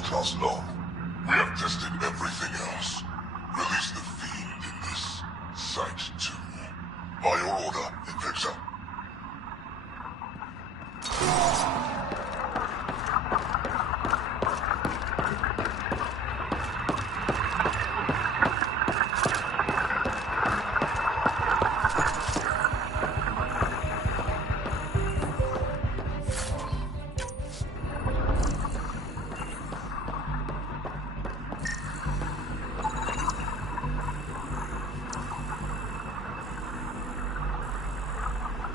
not last long. We have tested everything else. Release the fiend in this site too. By your order, Invicta.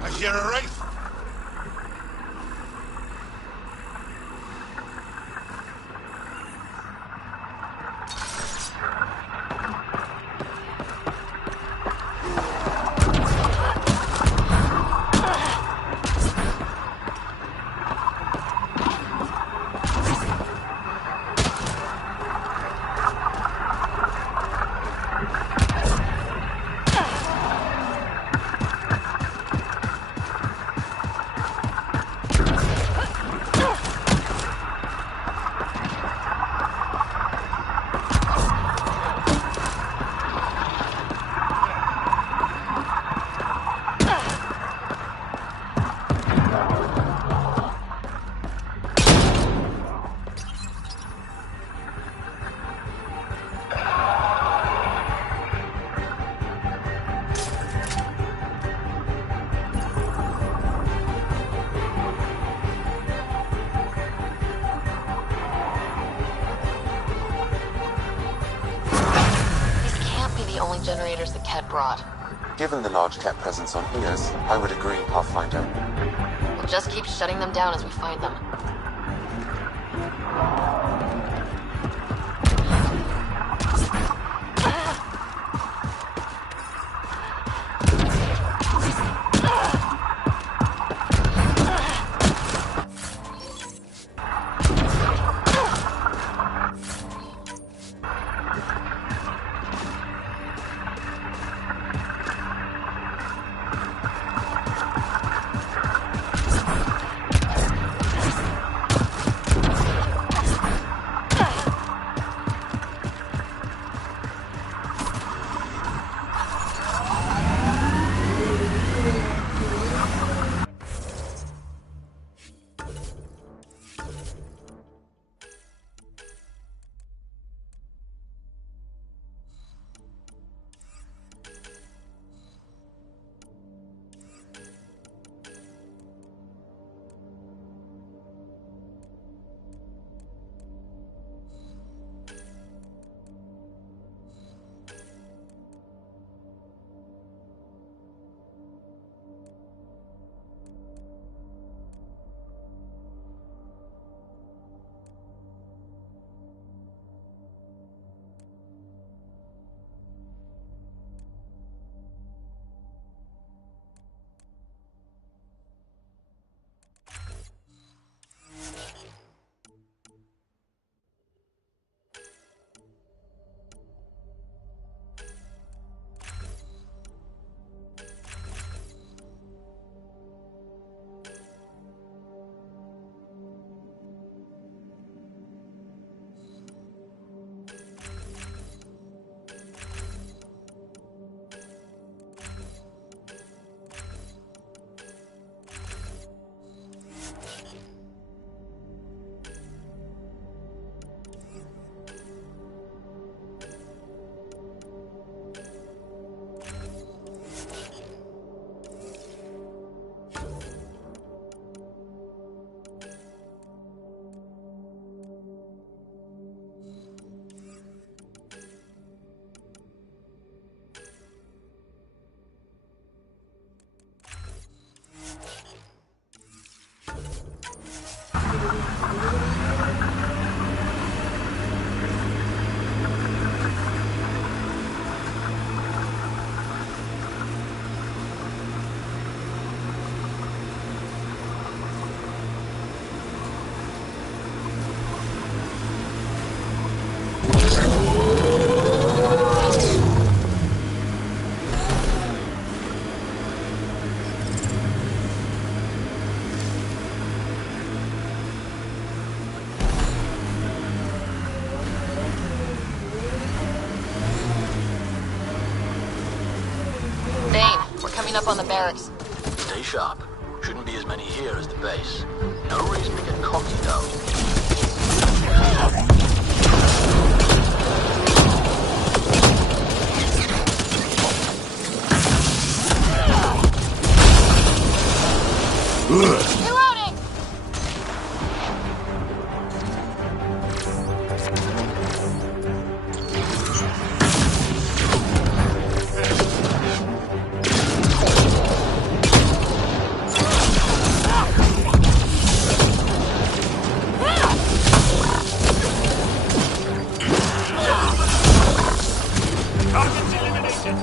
I hear a wraith. Generators the Ket brought. Given the large Ket presence on Eos, I would agree, Pathfinder. We'll just keep shutting them down as we find them. clean up on the barracks. Stay sharp. Shouldn't be as many here as the base. No reason to get cocky, though. Reloading! Targets eliminated!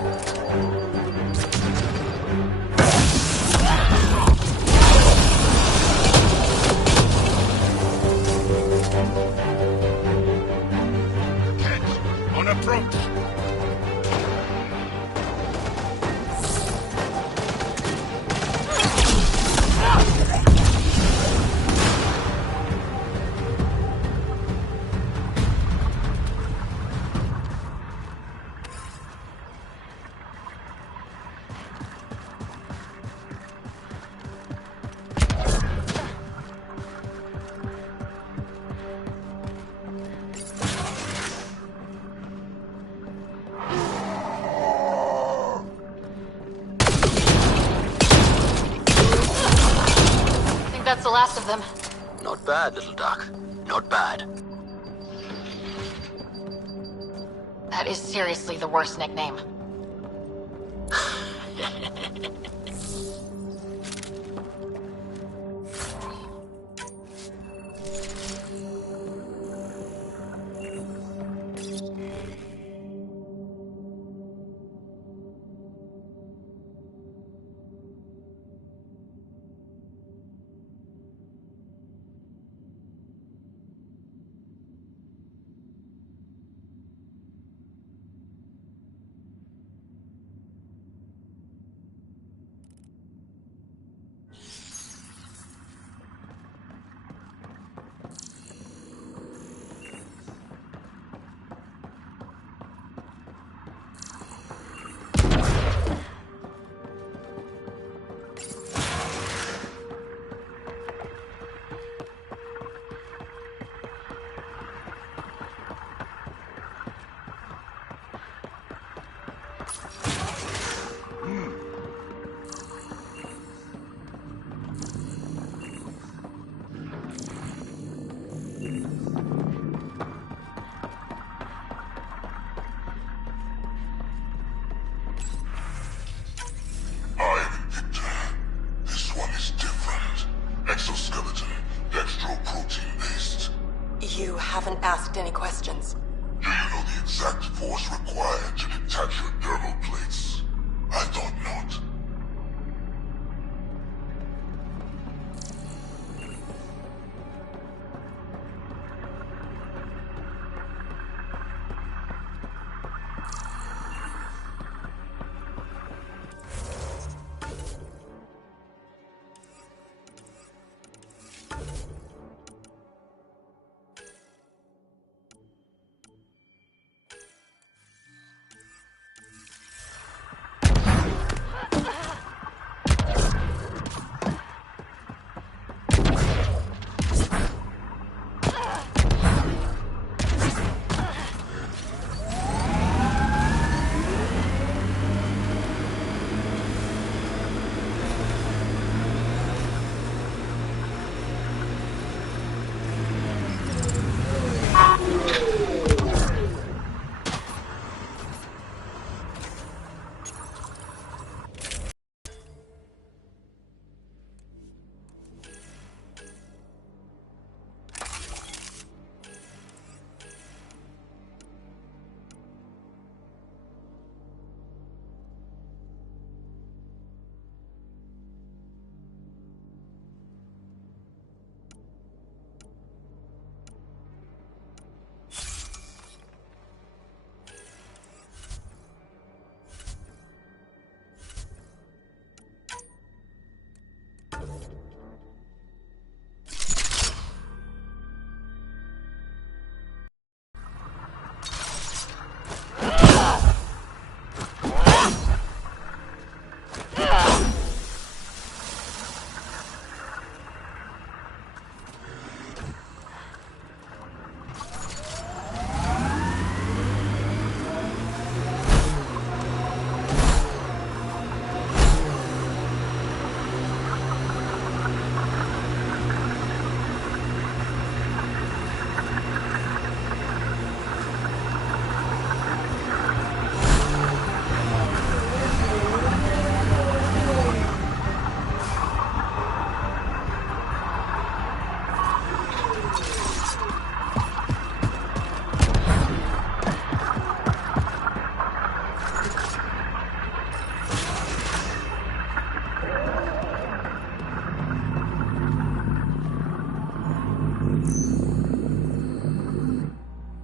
Catch on approach! I think that's the last of them. Not bad, little duck. Not bad. That is seriously the worst nickname. I am Victor. This one is different. Exoskeleton, dextroprotein-based. You haven't asked any questions. Do you know the exact force required to detach your dermal plates? I thought not.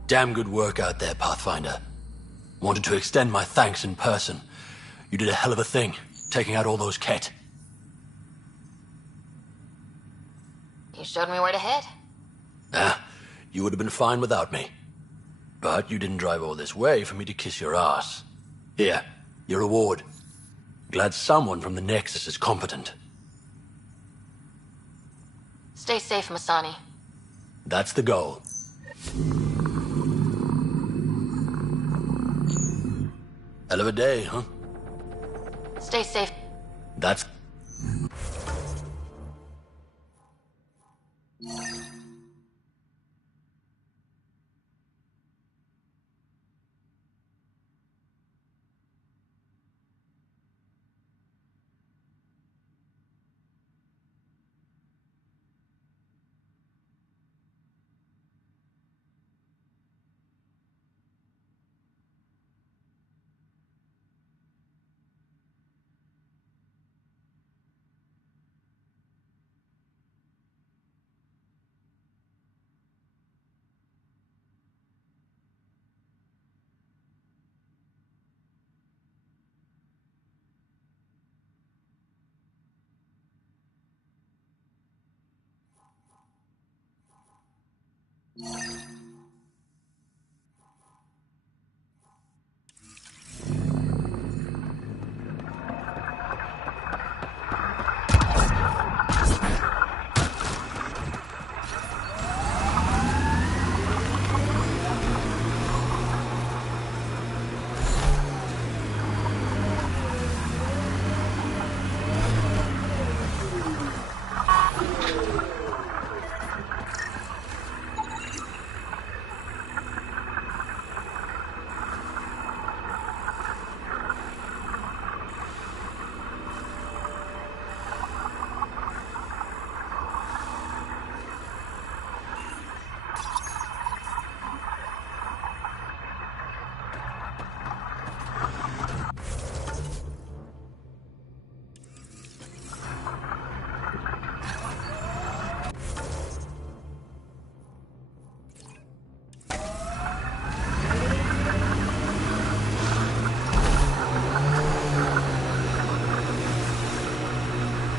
Damn good work out there, Pathfinder. Wanted to extend my thanks in person. You did a hell of a thing, taking out all those Ket. You showed me where to head. You would have been fine without me. But you didn't drive all this way for me to kiss your ass. Here, your reward. Glad someone from the Nexus is competent. Stay safe, Masani. That's the goal. Hell of a day, huh? Stay safe. That's...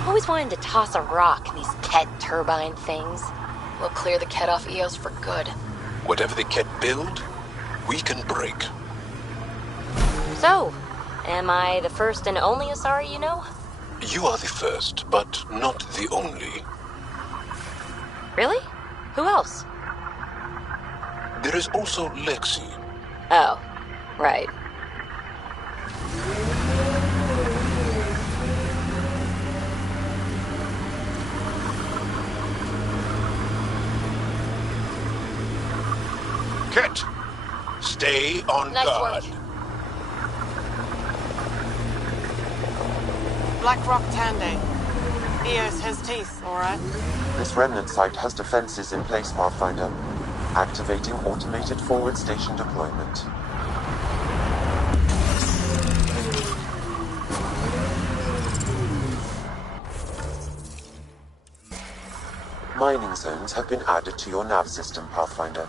Always wanted to toss a rock, these Ket turbine things. We'll clear the Ket off Eos for good. Whatever the Ket build, we can break. So, am I the first and only Asari you know? You are the first, but not the only. Really? Who else? There is also Lexi. Oh, right. Ket, stay on Nice guard. work. Blackrock Tande. Eos has teeth, alright? This remnant site has defenses in place, Pathfinder. Activating automated forward station deployment. Mining zones have been added to your nav system, Pathfinder.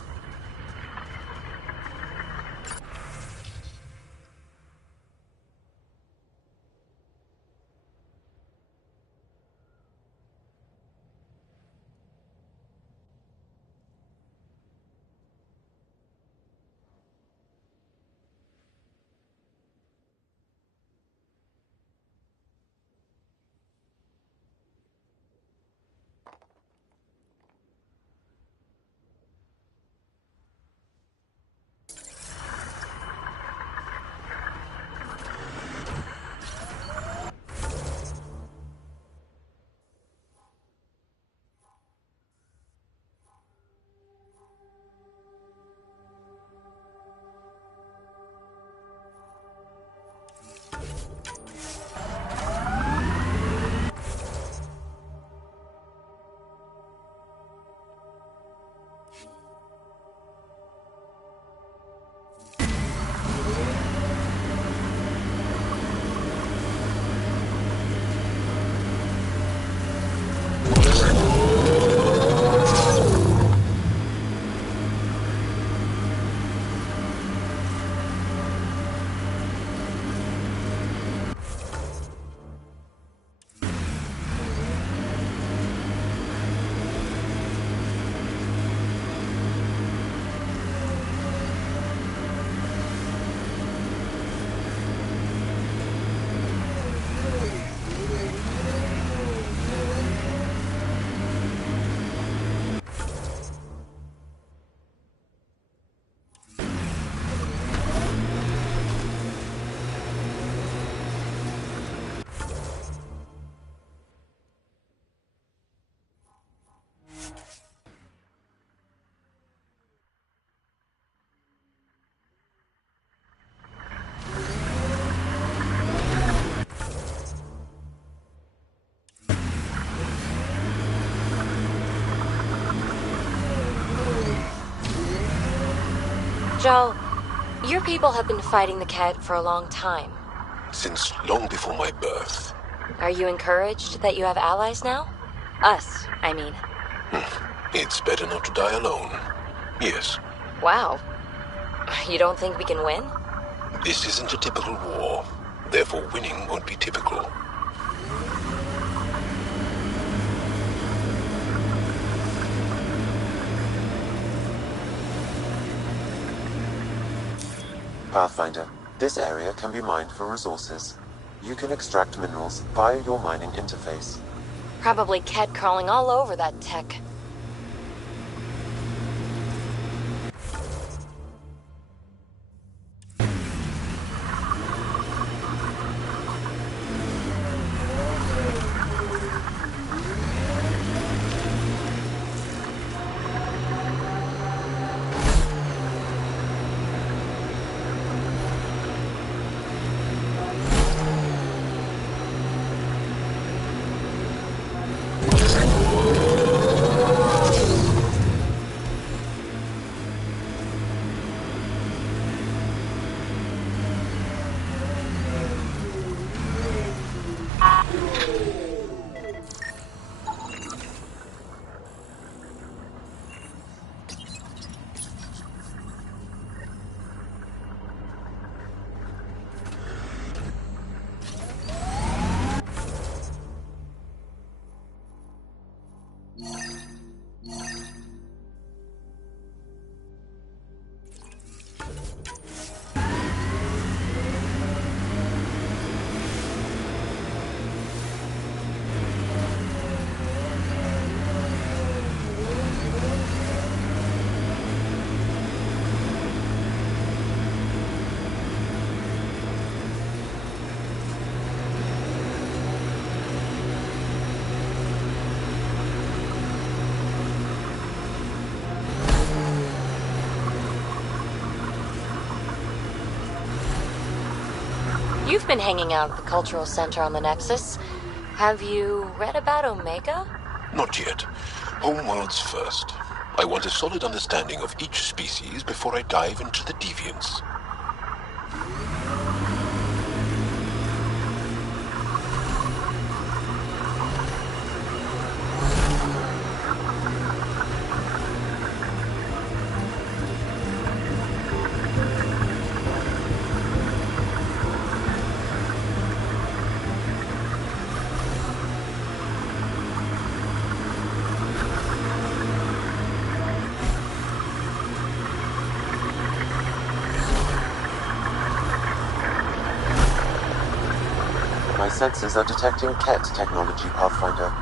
Joe, your people have been fighting the Ket for a long time. Since long before my birth. Are you encouraged that you have allies now? Us, I mean. It's better not to die alone. Yes. Wow. You don't think we can win? This isn't a typical war. Therefore, winning won't be typical. Pathfinder, this area can be mined for resources. You can extract minerals via your mining interface. Probably Ket crawling all over that tech. You've been hanging out at the Cultural Center on the Nexus. Have you read about Omega? Not yet. Homeworlds first. I want a solid understanding of each species before I dive into the deviants. My sensors are detecting Ket technology, Pathfinder.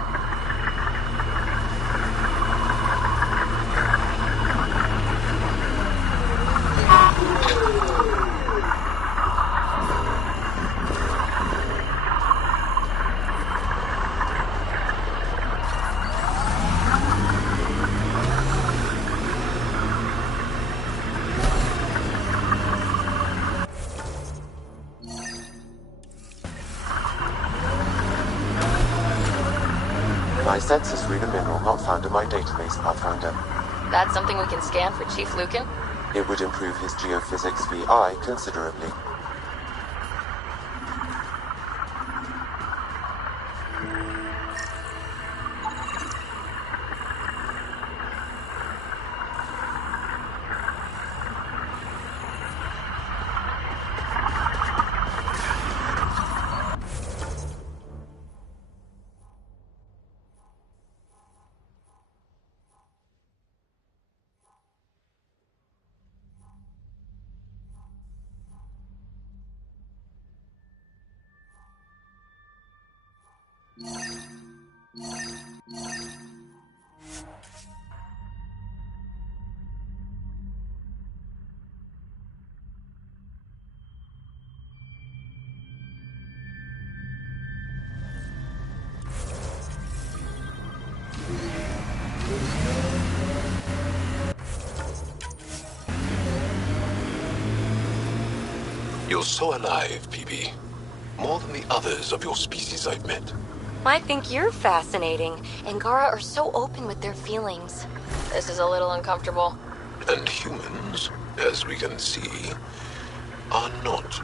My sensors read a mineral not found in my database, Pathfinder. That's something we can scan for Chief Lucan? It would improve his geophysics VI considerably. You're so alive, PB. More than the others of your species I've met. I think you're fascinating. Angara are so open with their feelings. This is a little uncomfortable. And humans, as we can see, are not.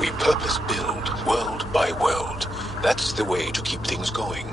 We purpose build, world by world. That's the way to keep things going.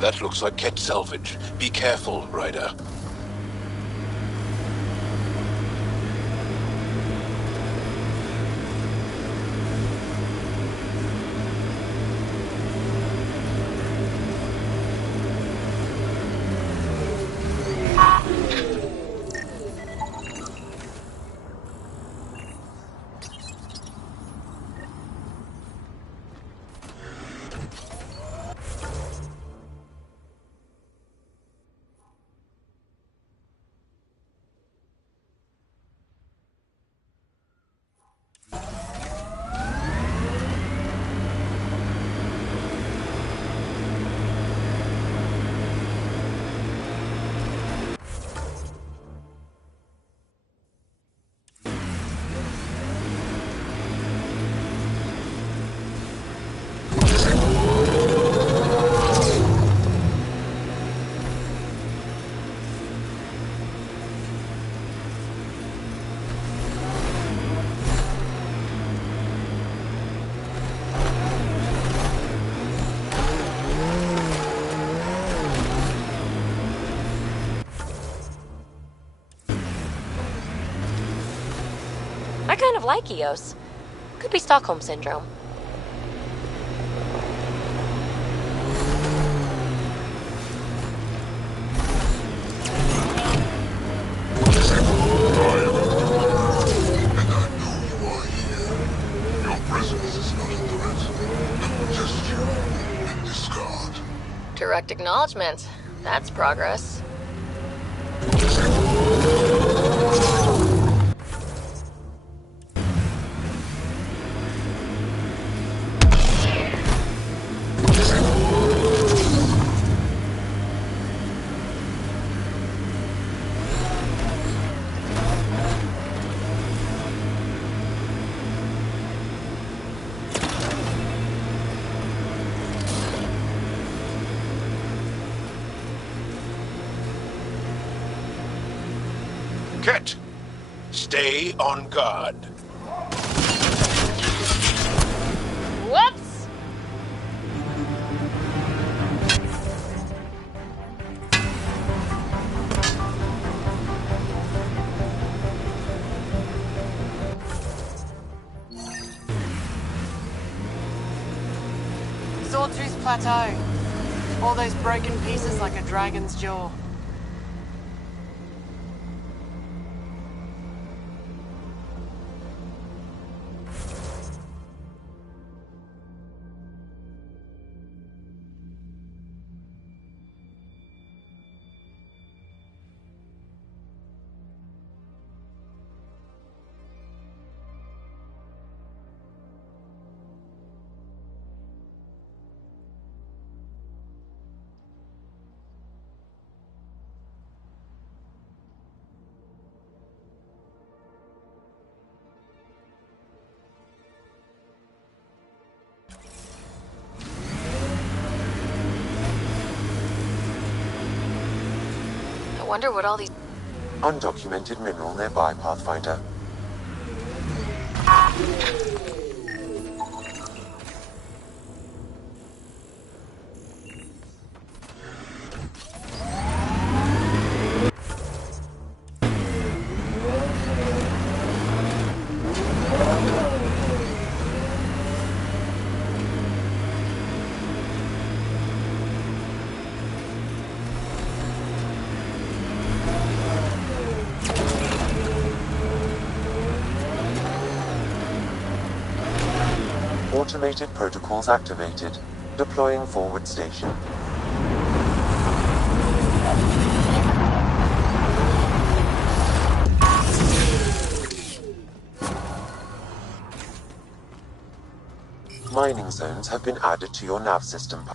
That looks like Ket salvage. Be careful, Ryder. I kind of like Eos. Could be Stockholm Syndrome. Direct acknowledgement. That's progress. Stay on guard. Whoops! Sawtooth Plateau. All those broken pieces like a dragon's jaw. I wonder what all these... Undocumented mineral nearby, Pathfinder. Automated protocols activated. Deploying forward station. Mining zones have been added to your nav system.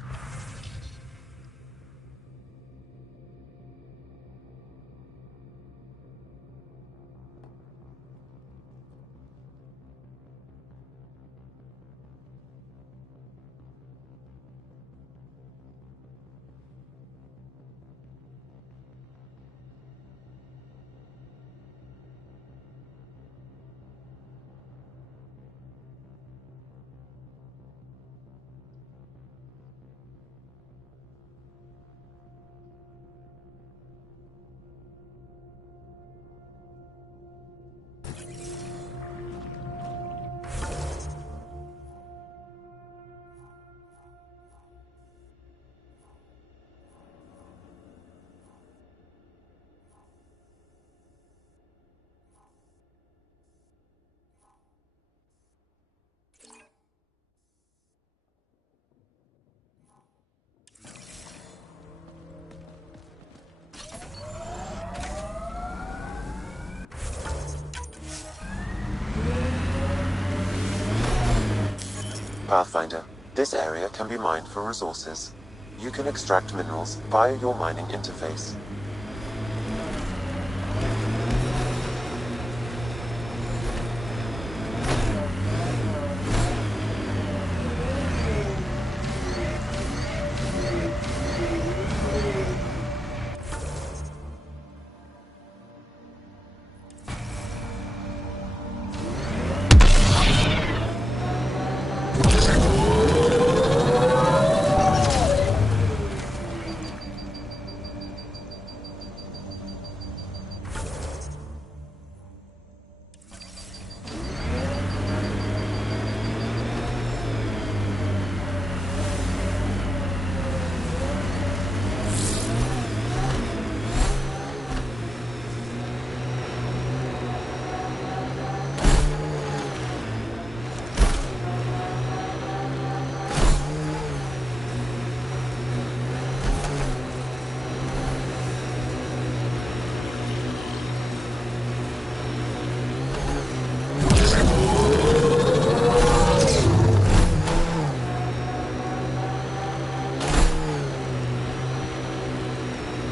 Pathfinder, this area can be mined for resources. You can extract minerals via your mining interface.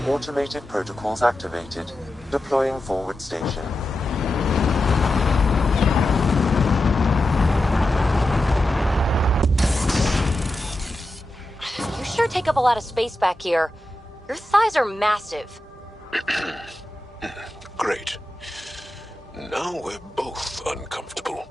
Automated protocols activated. Deploying forward station. You sure take up a lot of space back here. Your thighs are massive. Great. Now we're both uncomfortable.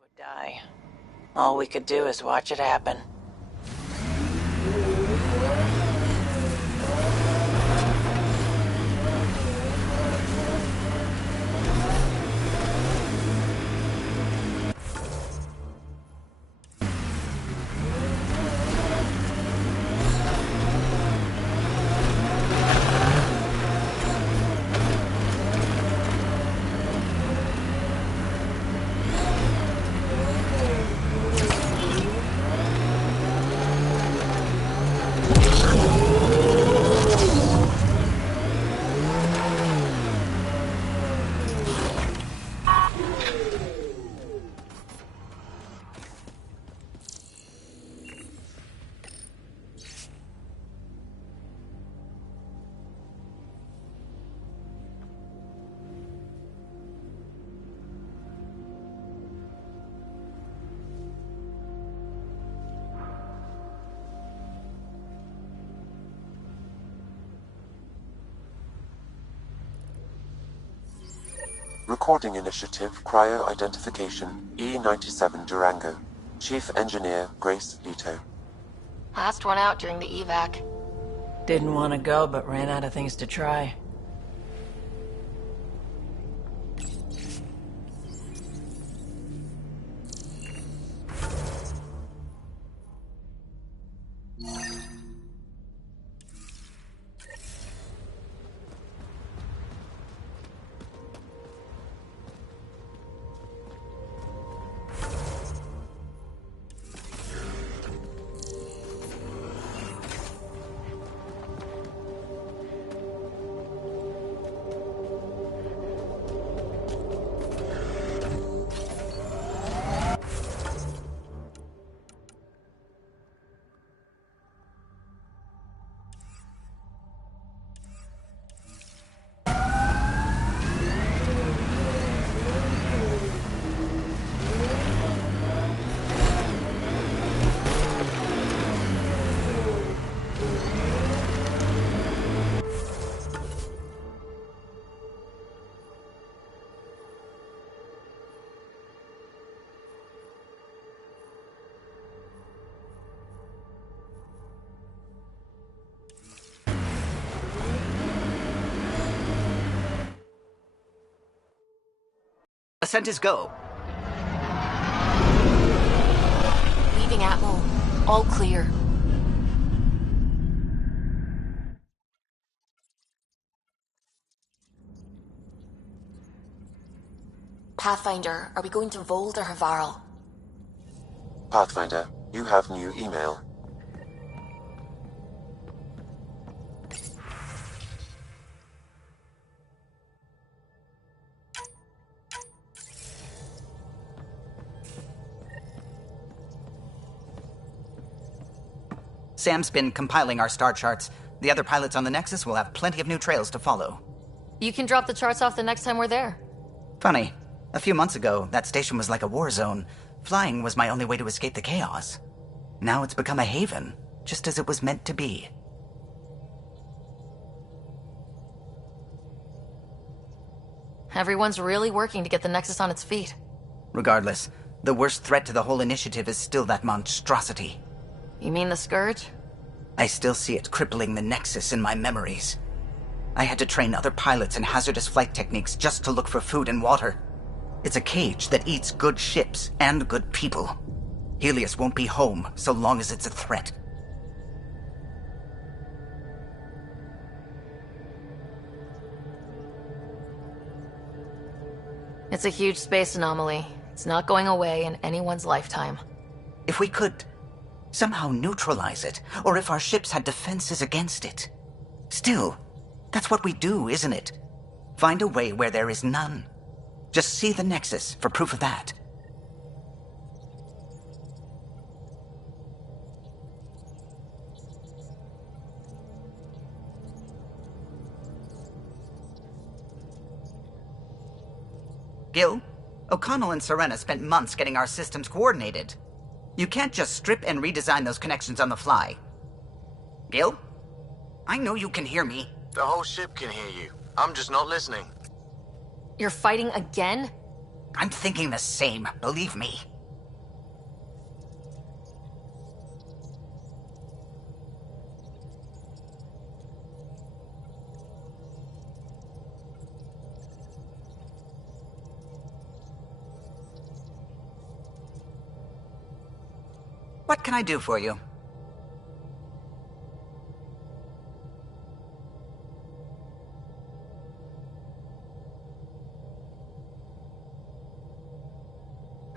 Would die. All we could do is watch it happen. Recording Initiative Cryo Identification E97 Durango. Chief Engineer Grace Leto. Last one out during the evac. Didn't want to go, but ran out of things to try. Ascent is go. Leaving Atmo. All clear. Pathfinder, are we going to Vold or Havarl? Pathfinder, you have new email. Sam's been compiling our star charts. The other pilots on the Nexus will have plenty of new trails to follow. You can drop the charts off the next time we're there. Funny. A few months ago, that station was like a war zone. Flying was my only way to escape the chaos. Now it's become a haven, just as it was meant to be. Everyone's really working to get the Nexus on its feet. Regardless, the worst threat to the whole initiative is still that monstrosity. You mean the Scourge? I still see it crippling the Nexus in my memories. I had to train other pilots in hazardous flight techniques just to look for food and water. It's a cage that eats good ships and good people. Helios won't be home so long as it's a threat. It's a huge space anomaly. It's not going away in anyone's lifetime. If we could somehow neutralize it, or if our ships had defenses against it. Still, that's what we do, isn't it? Find a way where there is none. Just see the Nexus for proof of that. Gil, O'Connell and Serena spent months getting our systems coordinated. You can't just strip and redesign those connections on the fly. Gil? I know you can hear me. The whole ship can hear you. I'm just not listening. You're fighting again? I'm thinking the same, believe me. What can I do for you?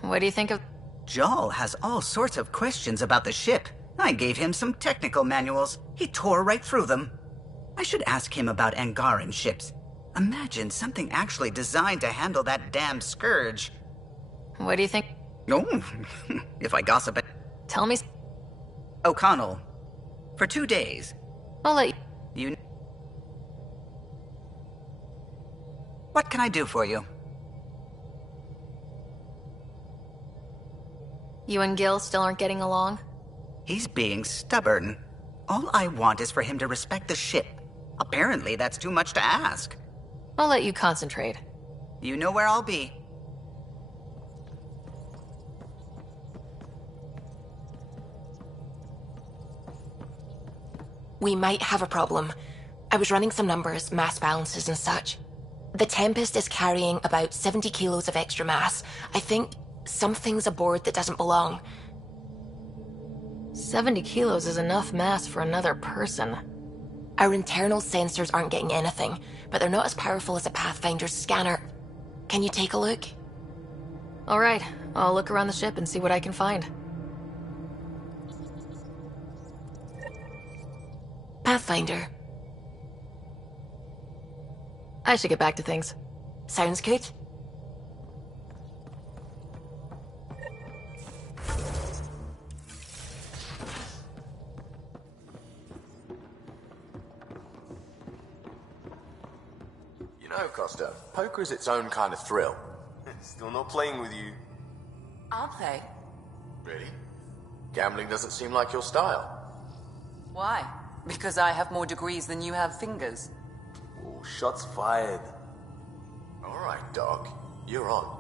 What do you think of... Jal has all sorts of questions about the ship. I gave him some technical manuals. He tore right through them. I should ask him about Angaran ships. Imagine something actually designed to handle that damn scourge. What do you think? Oh, if I gossip it. Tell me... O'Connell, for 2 days. I'll let you... What can I do for you? You and Gil still aren't getting along? He's being stubborn. All I want is for him to respect the ship. Apparently, that's too much to ask. I'll let you concentrate. You know where I'll be. We might have a problem. I was running some numbers, mass balances and such. The Tempest is carrying about 70 kilos of extra mass. I think something's aboard that doesn't belong. 70 kilos is enough mass for another person. Our internal sensors aren't getting anything, but they're not as powerful as a Pathfinder's scanner. Can you take a look? All right, I'll look around the ship and see what I can find. Pathfinder. I should get back to things. Sounds good. You know, Costa, poker is its own kind of thrill. Still not playing with you. I'll play. Really? Gambling doesn't seem like your style. Why? Because I have more degrees than you have fingers. Oh, shots fired. All right, dog. You're on.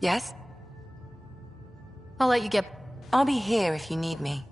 Yes? I'll let you get... I'll be here if you need me.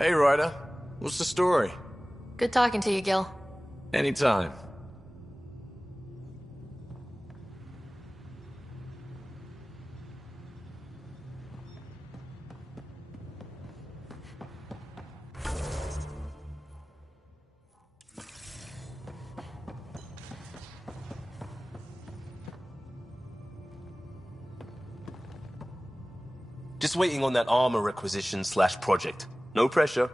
Hey, Ryder. What's the story? Good talking to you, Gil. Anytime. Just waiting on that armor requisition / project. No pressure.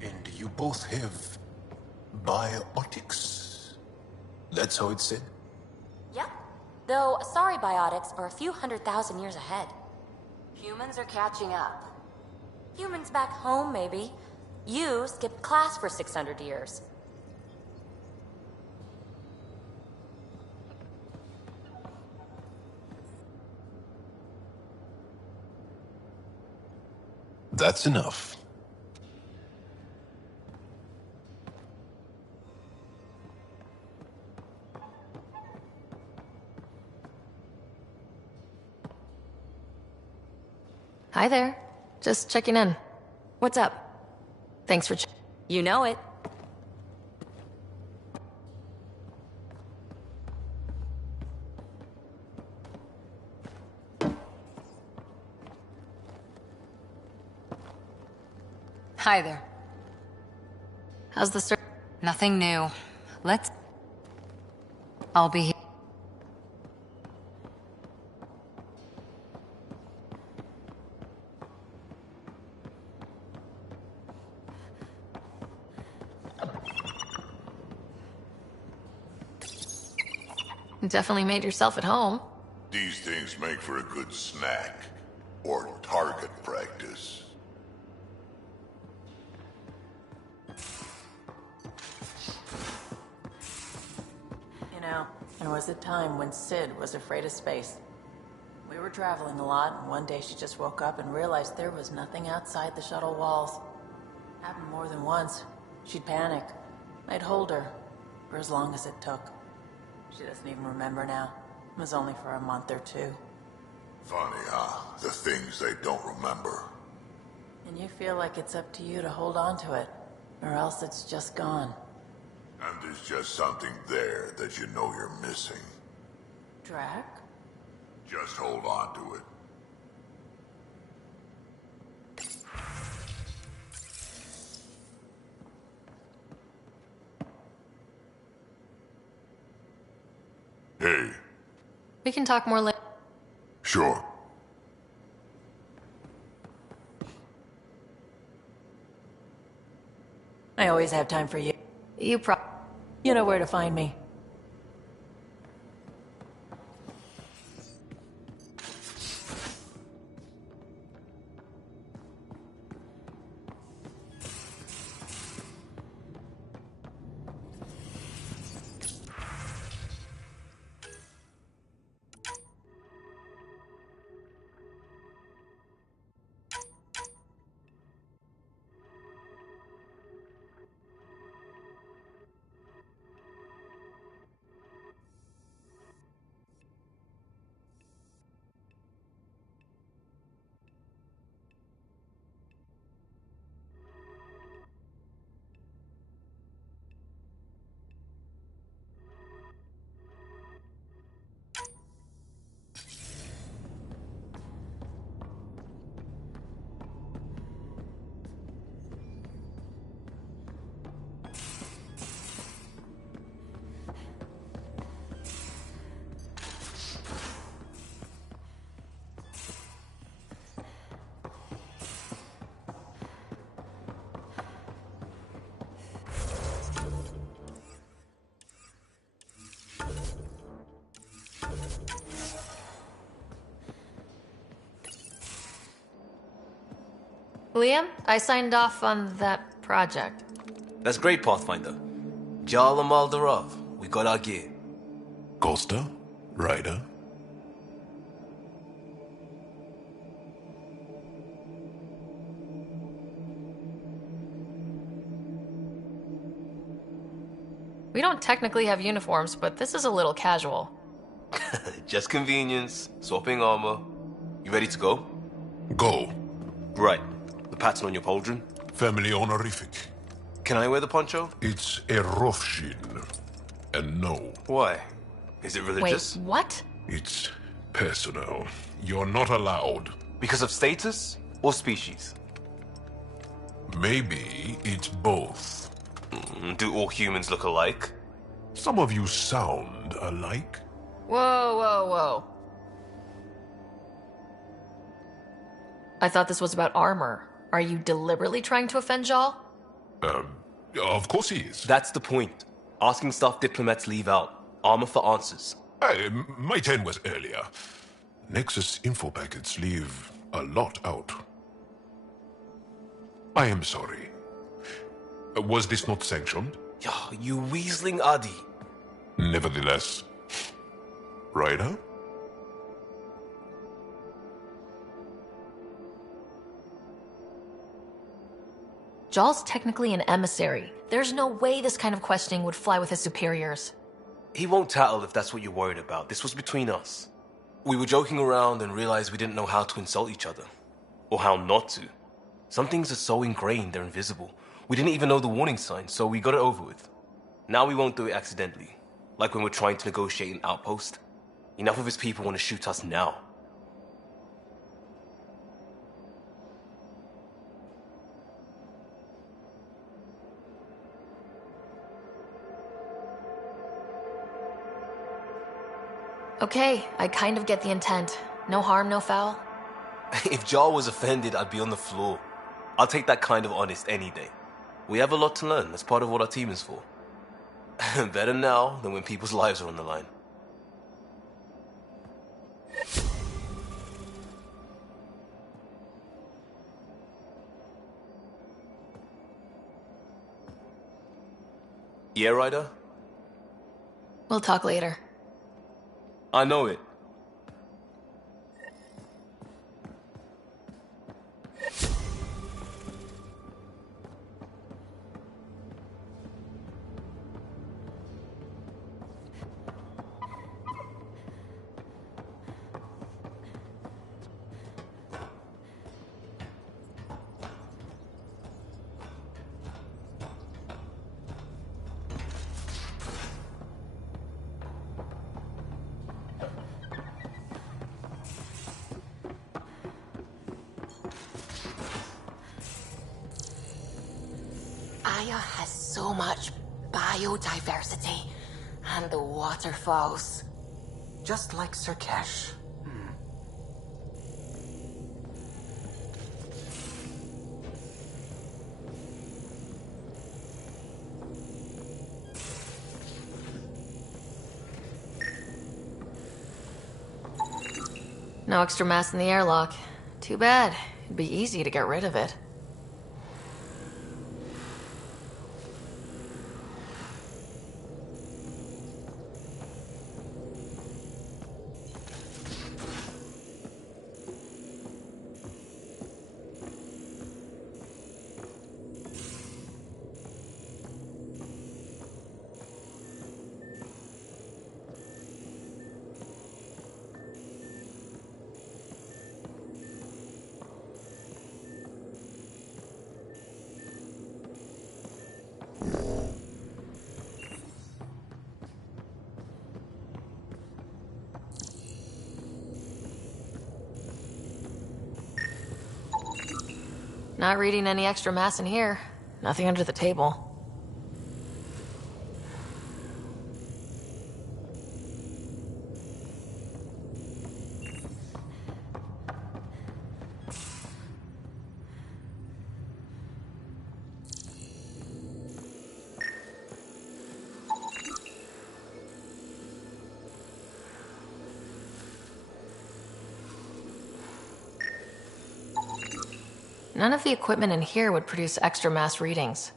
And you both have biotics? That's how it's said? Yep. Though, sorry biotics are a few 100,000 years ahead. Humans are catching up. Humans back home, maybe. You skipped class for 600 years. That's enough. Hi there. Just checking in. What's up? Thanks for You know it. Hi there. How's the search? Nothing new. Let's... I'll be here. You definitely made yourself at home. These things make for a good snack. Or target practice. You know, there was a time when Sid was afraid of space. We were traveling a lot, and one day she just woke up and realized there was nothing outside the shuttle walls. Happened more than once. She'd panic. I'd hold her, for as long as it took. She doesn't even remember now. It was only for a month or two. Funny, huh? The things they don't remember. And you feel like it's up to you to hold on to it, or else it's just gone. And there's just something there that you know you're missing. Drac? Just hold on to it. Hey, We can talk more later. sure. I always have time for you. You You know where to find me. Liam, I signed off on that project. That's great, Pathfinder. Jarl and Maldarov, we got our gear. Costa? Ryder? We don't technically have uniforms, but this is a little casual. Just convenience, swapping armor. You ready to go? Go. Right. The pattern on your pauldron? Family honorific. Can I wear the poncho? It's a Rofshin. And no. Why? Is it religious? Wait, what? It's personal. You're not allowed. Because of status or species? Maybe it's both. Do all humans look alike? Some of you sound alike. Whoa, whoa, whoa. I thought this was about armor. Are you deliberately trying to offend Jarl? Of course he is. That's the point. Asking stuff diplomats leave out. Armor for answers. My turn was earlier. Nexus info packets leave a lot out. I am sorry. Was this not sanctioned? You weaseling Adi. Nevertheless. Ryder? Jarl's technically an emissary. There's no way this kind of questioning would fly with his superiors. He won't tattle if that's what you're worried about. This was between us. We were joking around and realized we didn't know how to insult each other. Or how not to. Some things are so ingrained they're invisible. We didn't even know the warning signs, so we got it over with. Now we won't do it accidentally. Like when we're trying to negotiate an outpost. Enough of his people want to shoot us now. Okay, I kind of get the intent. No harm, no foul. If Jarl was offended, I'd be on the floor. I'll take that kind of honest any day. We have a lot to learn. That's part of what our team is for. Better now than when people's lives are on the line. Yeah, Ryder? We'll talk later. I know it. Aya has so much biodiversity. And the waterfalls. just like Sirkesh. No extra mass in the airlock. Too bad. It'd be easy to get rid of it. Not reading any extra mass in here. Nothing under the table. None of the equipment in here would produce extra mass readings.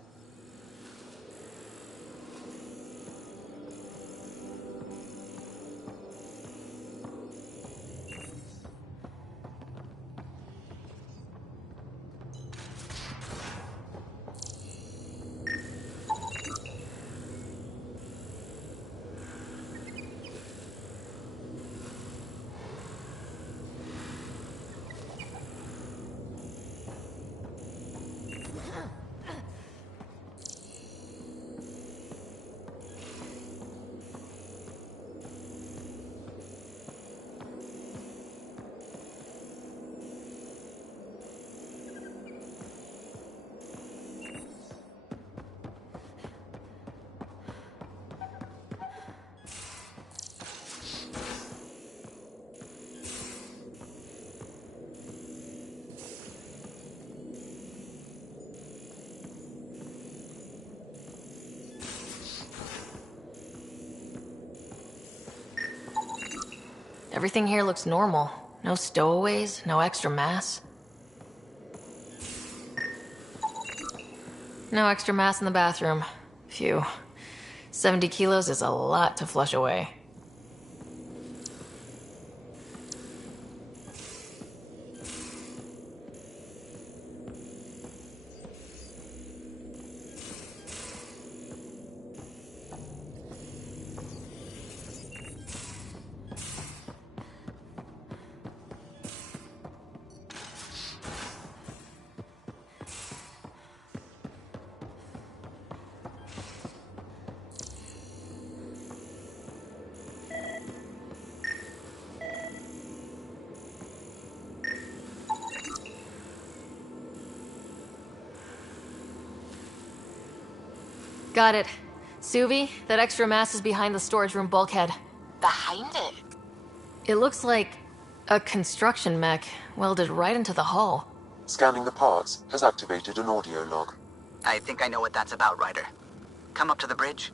Everything here looks normal. No stowaways, no extra mass. No extra mass in the bathroom. Phew. 70 kilos is a lot to flush away. Got it. Suvi, that extra mass is behind the storage room bulkhead. Behind it? It looks like a construction mech welded right into the hull. Scanning the parts has activated an audio log. I think I know what that's about, Ryder. Come up to the bridge.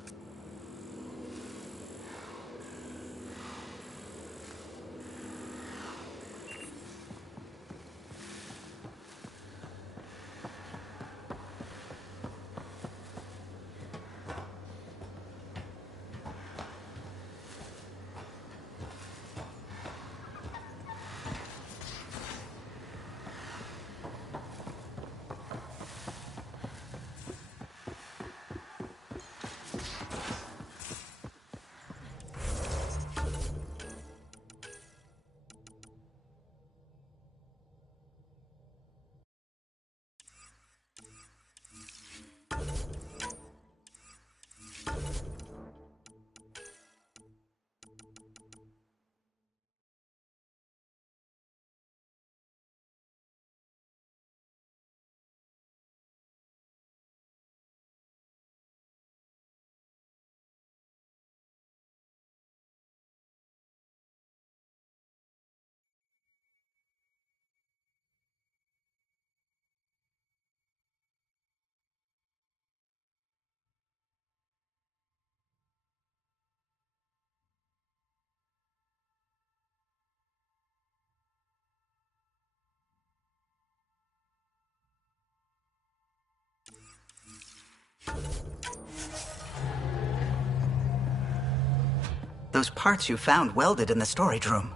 Those parts you found welded in the storage room.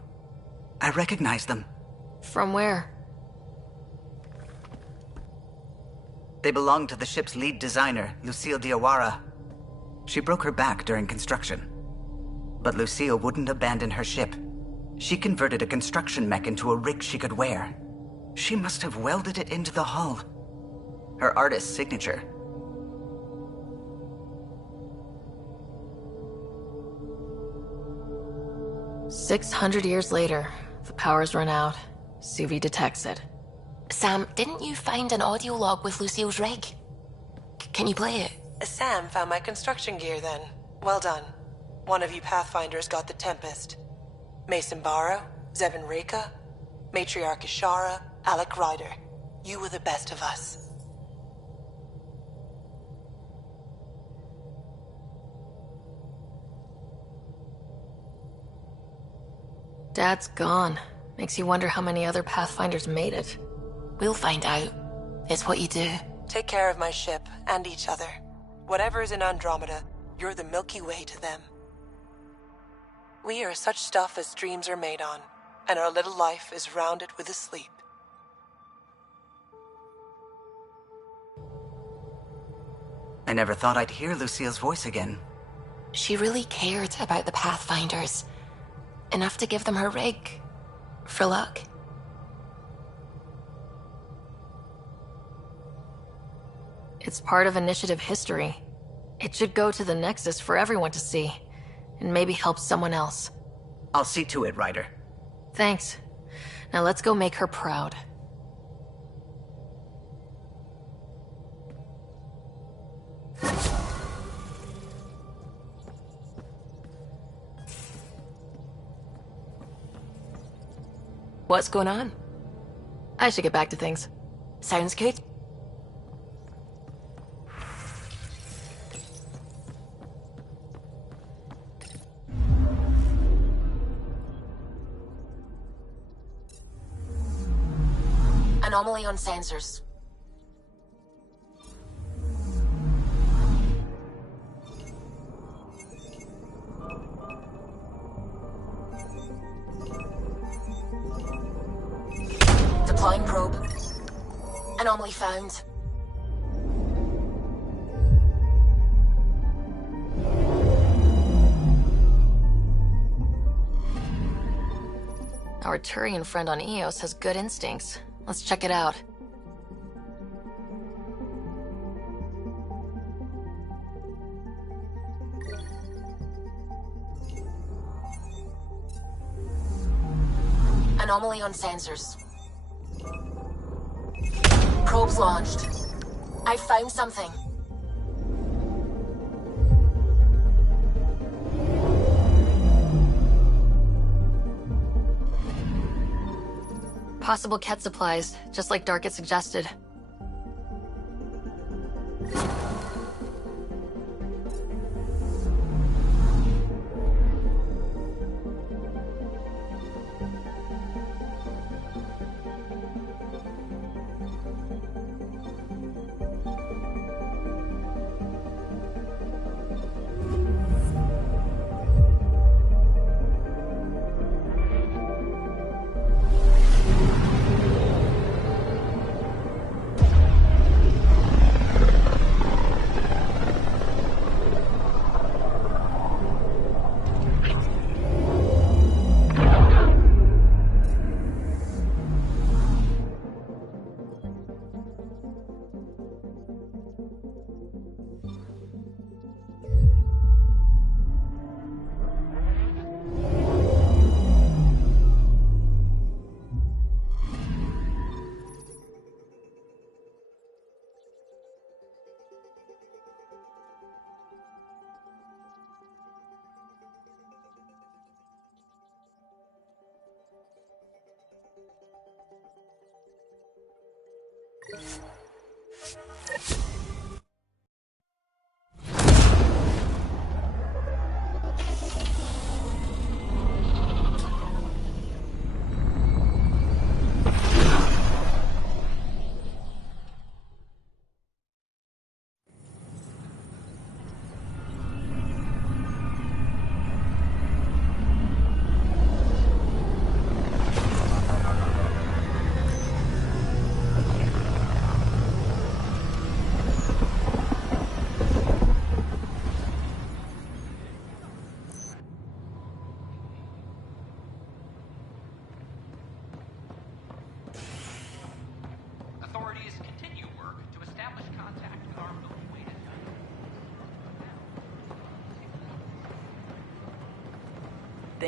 I recognize them. From where? They belong to the ship's lead designer, Lucille Diawara. She broke her back during construction. But Lucille wouldn't abandon her ship. She converted a construction mech into a rig she could wear. She must have welded it into the hull. Her artist's signature. "600 years later, the power's run out. CV detects it." Sam, didn't you find an audio log with Lucille's rig? Can you play it? Sam found my construction gear then. Well done. One of you Pathfinders got the Tempest. Mason Barrow, Zevin Reka, Matriarch Ishara, Alec Ryder. You were the best of us. Dad's gone. Makes you wonder how many other Pathfinders made it. We'll find out. It's what you do. Take care of my ship and each other. Whatever is in Andromeda, you're the Milky Way to them. We are such stuff as dreams are made on, and our little life is rounded with a sleep. I never thought I'd hear Lucille's voice again. She really cared about the Pathfinders. Enough to give them her rig. For luck. It's part of Initiative history. It should go to the Nexus for everyone to see, and maybe help someone else. I'll see to it, Ryder. Thanks. Now let's go make her proud. What's going on? I should get back to things. Sounds good. Anomaly on sensors. Deploying probe. Anomaly found. Our Turian friend on Eos has good instincts. Let's check it out. Anomaly on sensors. Probes launched. I found something. Possible Ket supplies, just like Darkett suggested.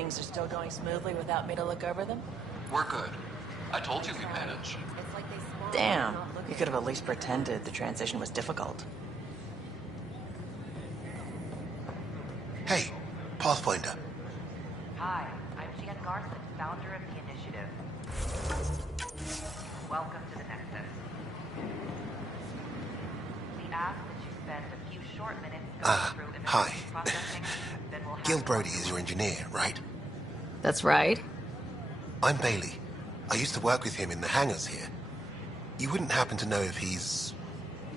Things are still going smoothly without me to look over them? We're good. I told you we'd manage. Damn. You could have at least pretended the transition was difficult. Hey, Pathfinder. Hi, I'm Jan Garson, founder of the initiative. Welcome to the Nexus. We ask that you spend a few short minutes going through Hi. imagery processing, then we'll have... Gil Brody is your engineer, right? That's right. I'm Bailey. I used to work with him in the hangars here. You wouldn't happen to know if he's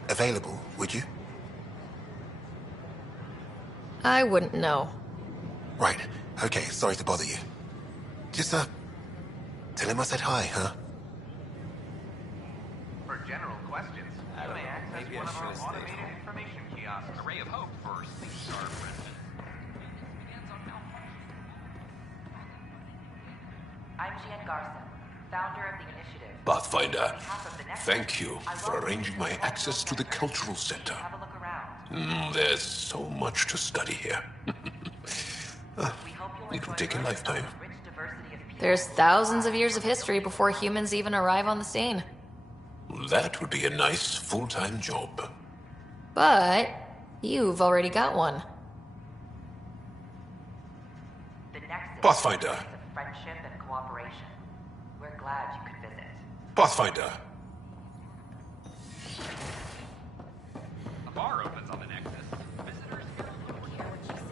available, would you? I wouldn't know. Right. Okay, sorry to bother you. Just, tell him I said hi, huh? For general questions, you may access one of our automated information kiosks. Array of Hope for Sleep Star President. I'm Jan Garson, founder of the initiative. Pathfinder, thank you for arranging my access to the cultural center. Have a look around. There's so much to study here. It will take a lifetime. There's thousands of years of history before humans even arrive on the scene. That would be a nice full-time job. But you've already got one. The Nexus Pathfinder. is a place of friendship and cooperation. We're glad you could visit. Pathfinder. A bar opens on the Nexus. Visitors Hear what she says.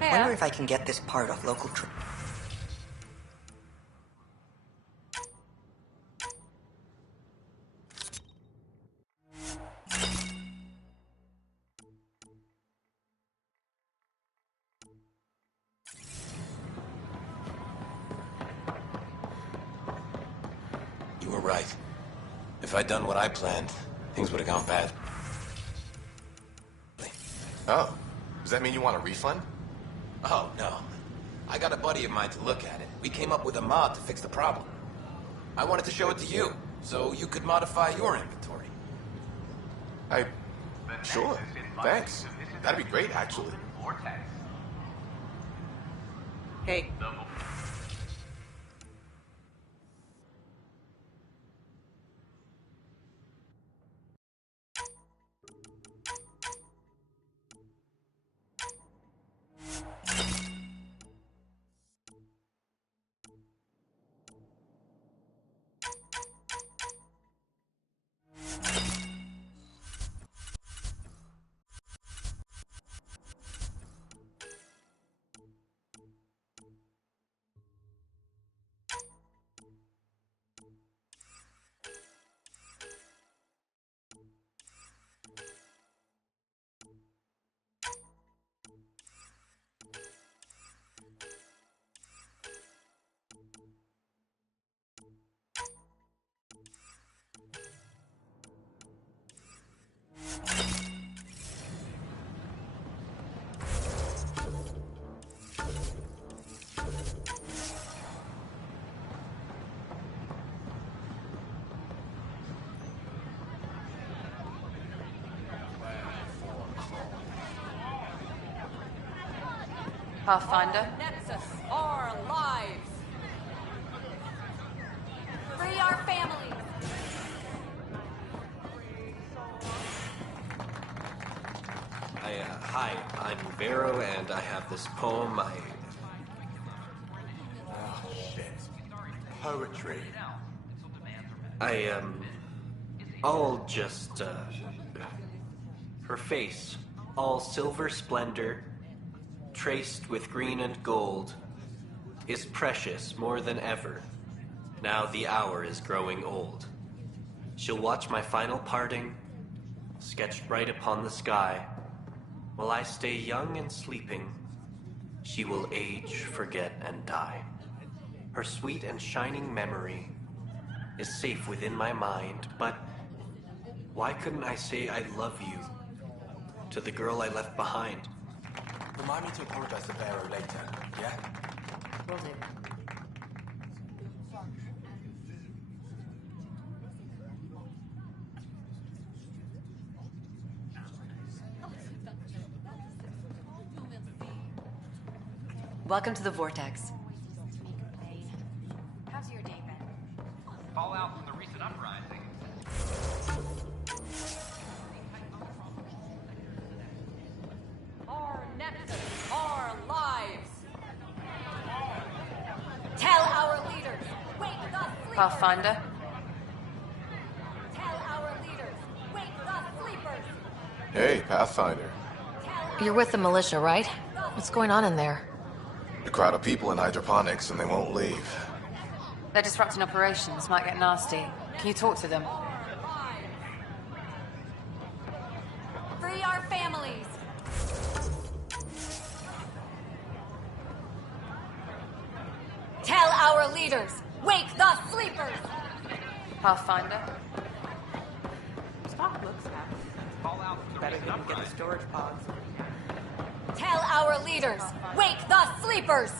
Wonder if I can get this part off local trip. You were right. If I'd done what I planned, things would have gone bad. Oh, does that mean you want a refund? Oh, no. I got a buddy of mine to look at it. We came up with a mod to fix the problem. I wanted to show it to you, so you could modify your inventory. Sure. Thanks. That'd be great, actually. Hey. Pathfinder? Nexus are alive! Free our families! Hi, I'm Vero, and I have this poem. Oh, shit. Poetry. I'll just, her face. all silver splendor, traced with green and gold, is precious more than ever. Now the hour is growing old. She'll watch my final parting, sketched bright upon the sky. While I stay young and sleeping, she will age, forget, and die. Her sweet and shining memory is safe within my mind, but why couldn't I say I love you to the girl I left behind? Remind me to apologize to Barrow later, yeah? Will do. Welcome to the Vortex. How's your day been? Fallout from the recent uprising. Our nexus, our lives. Tell our leaders, wake the sleepers. Pathfinder? Tell our leaders, wake the sleepers. Hey, Pathfinder. You're with the militia, right? What's going on in there? A crowd of people in hydroponics and they won't leave. They're disrupting operations, might get nasty. Can you talk to them? Free our families. Tell our leaders, wake the sleepers. Pathfinder? Stock looks happy. Better than get the storage pods. Tell our leaders, wake the sleepers.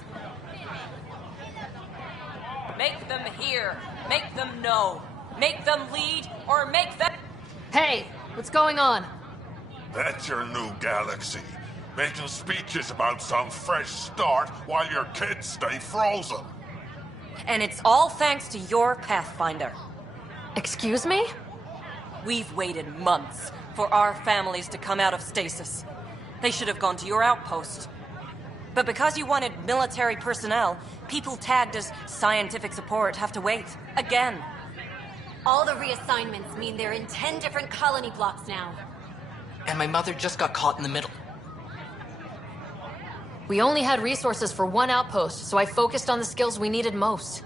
Make them hear. Make them know. Make them lead, or make them... Hey, what's going on? That's your new galaxy. Making speeches about some fresh start while your kids stay frozen. And it's all thanks to your Pathfinder. Excuse me? We've waited months for our families to come out of stasis. They should have gone to your outpost. But because you wanted military personnel, people tagged as scientific support have to wait. Again. All the reassignments mean they're in 10 different colony blocks now. And my mother just got caught in the middle. We only had resources for one outpost, so I focused on the skills we needed most.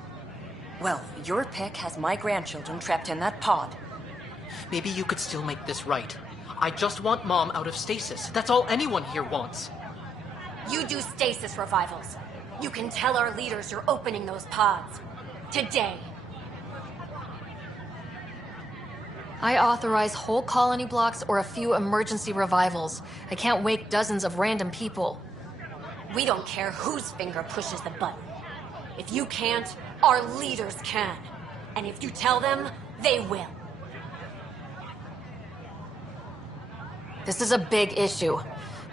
Well, your pick has my grandchildren trapped in that pod. Maybe you could still make this right. I just want Mom out of stasis. That's all anyone here wants. You do stasis revivals. You can tell our leaders you're opening those pods. Today. I authorize whole colony blocks or a few emergency revivals. I can't wake dozens of random people. We don't care whose finger pushes the button. If you can't, our leaders can. And if you tell them, they will. This is a big issue.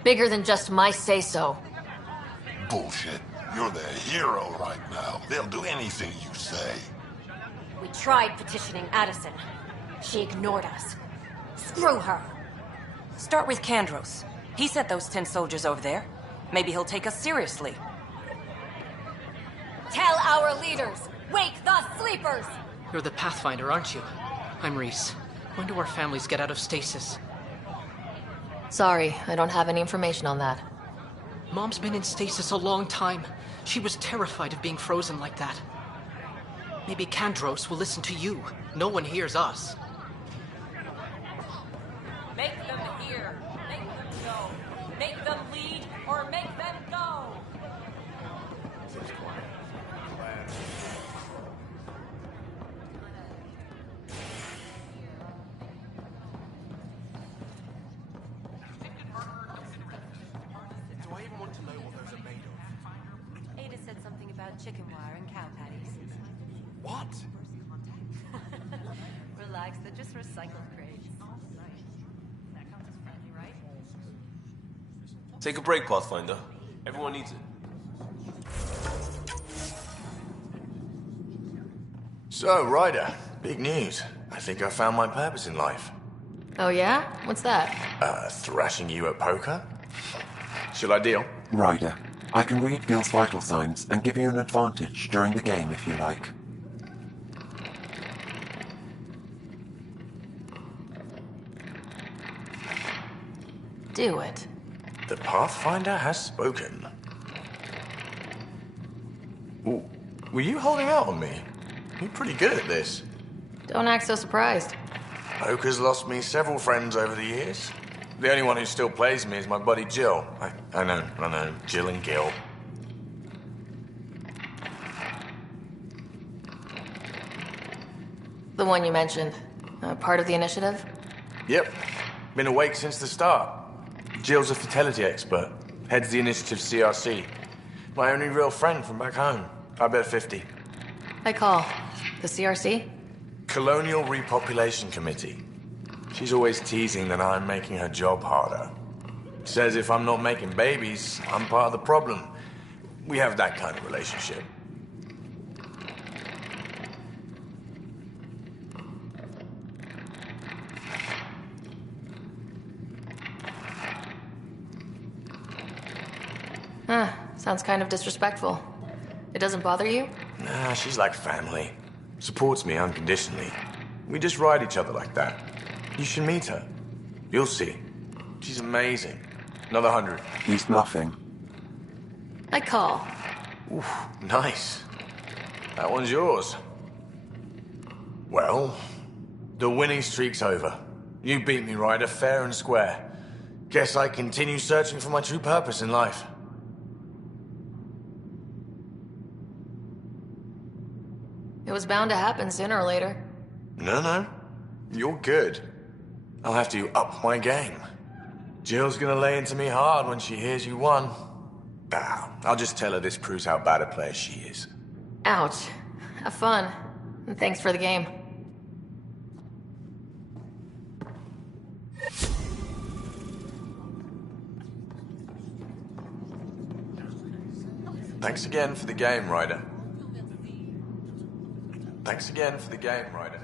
Bigger than just my say-so. Bullshit. You're the hero right now. They'll do anything you say. We tried petitioning Addison. She ignored us. Screw her. Start with Kandros. He sent those 10 soldiers over there. Maybe he'll take us seriously. Tell our leaders, wake the sleepers! You're the Pathfinder, aren't you? I'm Reese. When do our families get out of stasis? Sorry, I don't have any information on that. Mom's been in stasis a long time. She was terrified of being frozen like that. Maybe Kandros will listen to you. No one hears us. Make them hear. Make them know. Make them lead, or make them go. Do I even want to know what those are made of? Ada said something about chicken wire and cow patties. What? Relax, they're just recycled crates. That counts as friendly, right? Take a break, Pathfinder. Everyone needs it. So, Ryder, big news. I think I found my purpose in life. Oh yeah? What's that? Thrashing you at poker? Shall I deal? Ryder, I can read Gil's vital signs and give you an advantage during the game if you like. Do it. The Pathfinder has spoken. Ooh, were you holding out on me? You're pretty good at this. Don't act so surprised. Poker's lost me several friends over the years. The only one who still plays me is my buddy Jill. I know. Jill and Gil. The one you mentioned. Part of the initiative? Yep. Been awake since the start. Jill's a fertility expert. Heads the initiative CRC. My only real friend from back home. I bet 50. I call. The CRC? Colonial Repopulation Committee. She's always teasing that I'm making her job harder. Says if I'm not making babies, I'm part of the problem. We have that kind of relationship. Sounds kind of disrespectful. It doesn't bother you? Nah, she's like family. Supports me unconditionally. We just ride each other like that. You should meet her. You'll see. She's amazing. Another 100. He's bluffing. I call. Oof, nice. That one's yours. Well, the winning streak's over. You beat me, Ryder, fair and square. Guess I continue searching for my true purpose in life. It was bound to happen sooner or later. No. You're good. I'll have to up my game. Jill's gonna lay into me hard when she hears you won. Bah, I'll just tell her this proves how bad a player she is. Ouch. Have fun. And thanks for the game. Thanks again for the game, Ryder. Thanks again for the game, Ryder.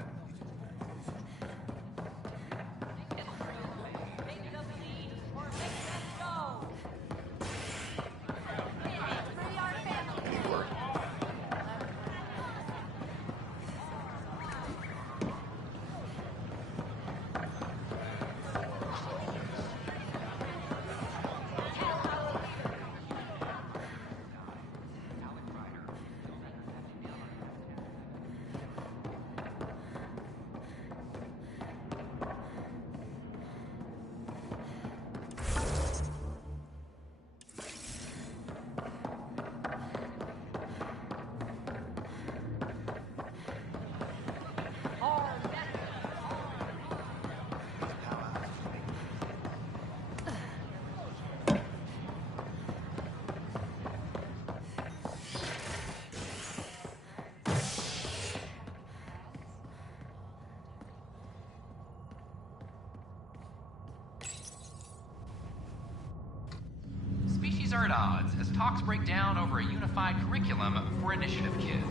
Are at odds as talks break down over a unified curriculum for initiative kids.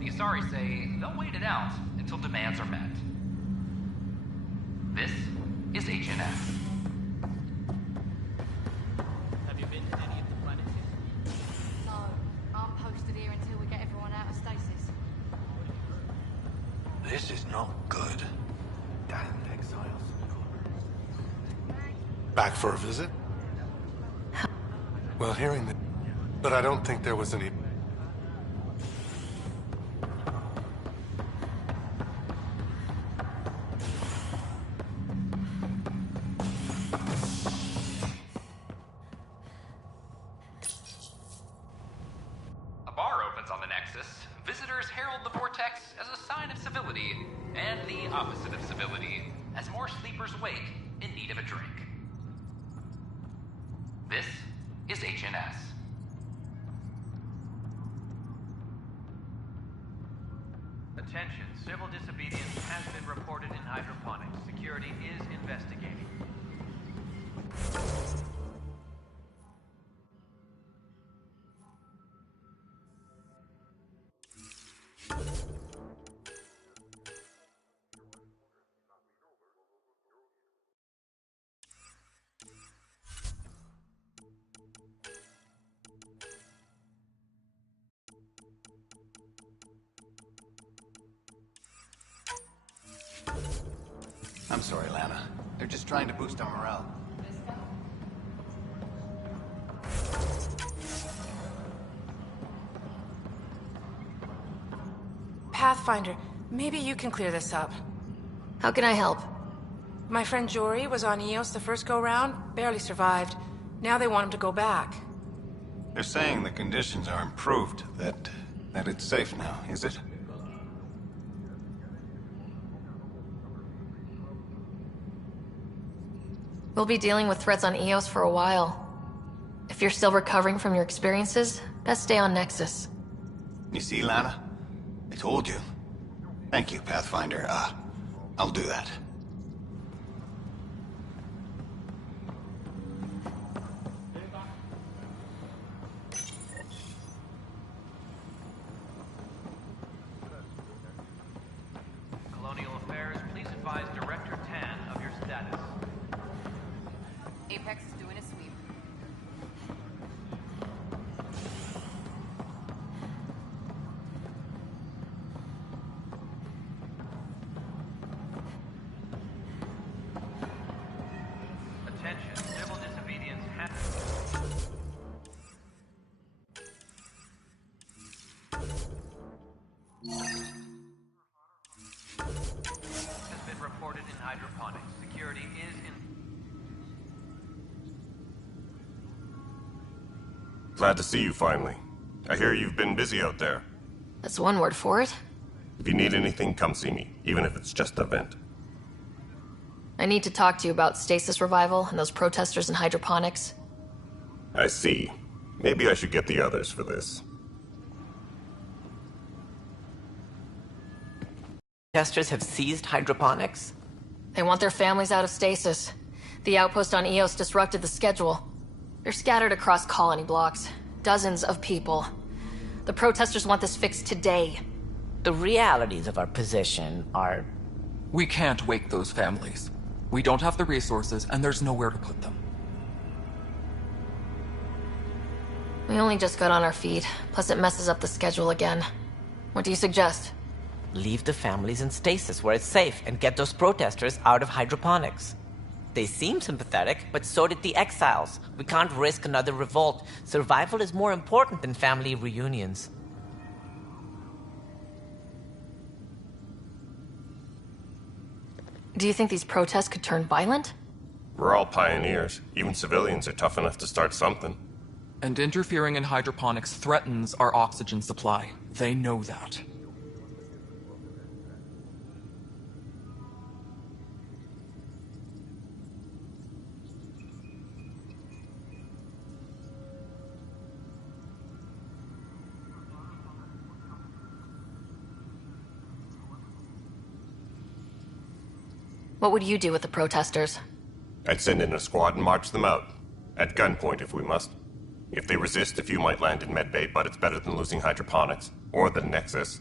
The Asari say they'll wait it out until demands are met. This is HNS. Have you been to any of the planets yet? No, I'm posted here until we get everyone out of stasis. This is not good. Damn exiles. Back for a visit? Well, hearing that, but I don't think there was any... A bar opens on the Nexus. Visitors herald the vortex as a sign of civility, and the opposite of civility, as more sleepers wake in need of a drink. This is HNS. Attention, civil disobedience has been reported in hydroponics. Security is investigating. I'm sorry, Lana. They're just trying to boost our morale. Pathfinder, maybe you can clear this up. How can I help? My friend Jory was on Eos the first go-round, barely survived. Now they want him to go back. They're saying the conditions are improved, that it's safe now, is it? We'll be dealing with threats on Eos for a while. If you're still recovering from your experiences, best stay on Nexus. You see, Lana? I told you. Thank you, Pathfinder. I'll do that. Colonial Affairs, please advise Director Tan of your status. Apex is doing a sweep. Attention, civil disobedience has been reported in hydroponics. Security is in... Glad to see you finally. I hear you've been busy out there. That's one word for it. If you need anything, come see me, even if it's just a vent. I need to talk to you about stasis revival and those protesters in hydroponics. I see. Maybe I should get the others for this. Protesters have seized hydroponics? They want their families out of stasis. The outpost on Eos disrupted the schedule. They're scattered across colony blocks. Dozens of people. The protesters want this fixed today. The realities of our position are... We can't wake those families. We don't have the resources, and there's nowhere to put them. We only just got on our feet, plus it messes up the schedule again. What do you suggest? Leave the families in stasis where it's safe and get those protesters out of hydroponics. They seem sympathetic, but so did the exiles. We can't risk another revolt. Survival is more important than family reunions. Do you think these protests could turn violent? We're all pioneers. Even civilians are tough enough to start something. And interfering in hydroponics threatens our oxygen supply. They know that. What would you do with the protesters? I'd send in a squad and march them out. At gunpoint if we must. If they resist, a few might land in medbay, but it's better than losing hydroponics. Or the Nexus.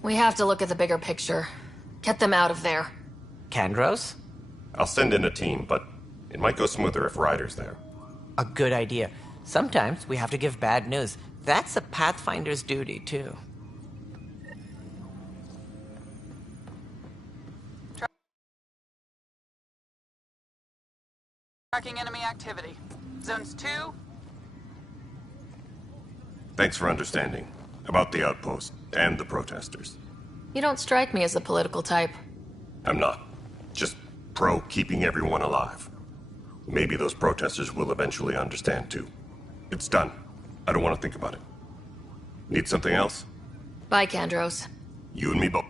We have to look at the bigger picture. Get them out of there. Kandros? I'll send in a team, but it might go smoother if Ryder's there. A good idea. Sometimes we have to give bad news. That's a Pathfinder's duty, too. Tracking enemy activity. Zones 2. Thanks for understanding. About the outpost and the protesters. You don't strike me as the political type. I'm not. Just pro keeping everyone alive. Maybe those protesters will eventually understand too. It's done. I don't want to think about it. Need something else? Bye, Kandros. You and me both.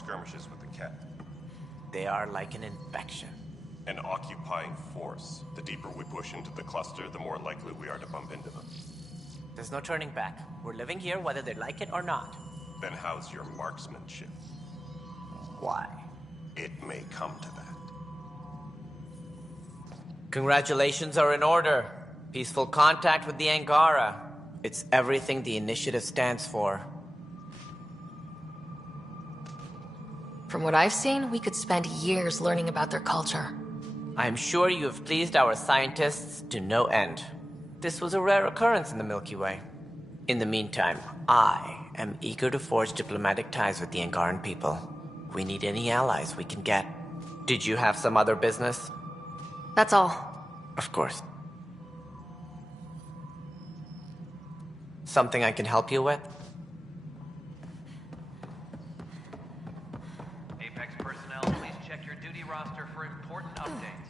skirmishes with the cat. They are like an infection. An occupying force. The deeper we push into the cluster, the more likely we are to bump into them. There's no turning back. We're living here whether they like it or not. Then how's your marksmanship? Why? It may come to that. Congratulations are in order. Peaceful contact with the Angara. It's everything the initiative stands for. From what I've seen, we could spend years learning about their culture. I'm sure you have pleased our scientists to no end. This was a rare occurrence in the Milky Way. In the meantime, I am eager to forge diplomatic ties with the Angaran people. We need any allies we can get. Did you have some other business? That's all. Of course. Something I can help you with? Apex personnel, please check your duty roster for important updates.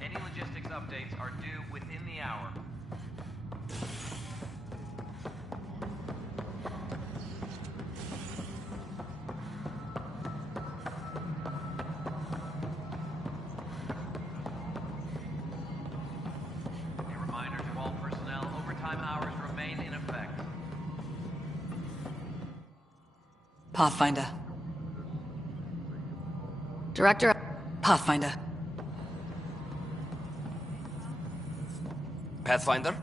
Any logistics updates are due within the hour. A reminder to all personnel, overtime hours remain in effect. Pathfinder. Director... Pathfinder. Pathfinder?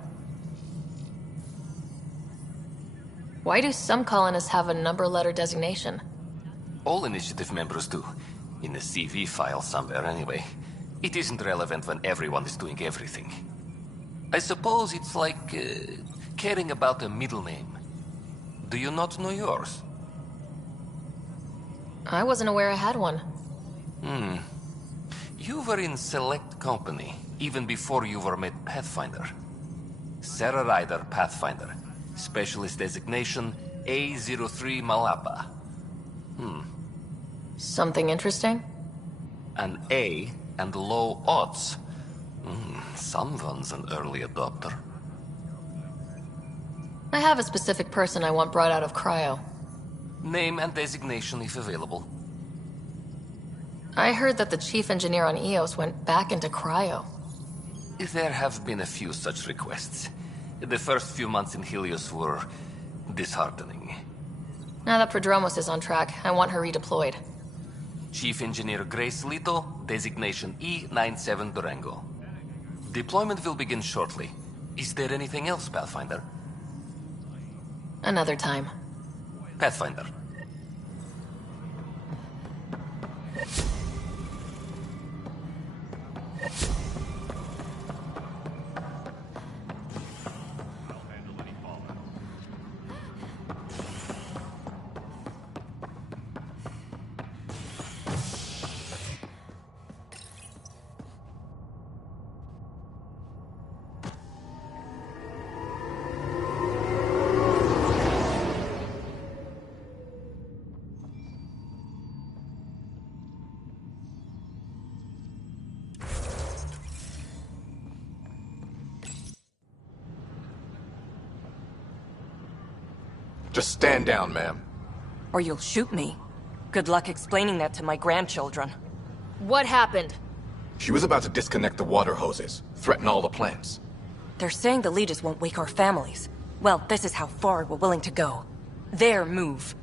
Why do some colonists have a number letter designation? All initiative members do. In a CV file somewhere, anyway. It isn't relevant when everyone is doing everything. I suppose it's like caring about a middle name. Do you not know yours? I wasn't aware I had one. You were in select company, even before you were made Pathfinder. Sarah Ryder, Pathfinder. Specialist designation, A03 Malapa. Something interesting? An A and low odds. Someone's an early adopter. I have a specific person I want brought out of cryo. Name and designation if available. I heard that the chief engineer on Eos went back into cryo. There have been a few such requests. The first few months in Helios were disheartening. Now that Prodromos is on track, I want her redeployed. Chief Engineer Grace Lito, designation E97 Durango. Deployment will begin shortly. Is there anything else, Pathfinder? Another time. Pathfinder. Just stand down, ma'am. Or you'll shoot me. Good luck explaining that to my grandchildren. What happened? She was about to disconnect the water hoses, threaten all the plants. They're saying the leaders won't wake our families. Well, this is how far we're willing to go. Their move.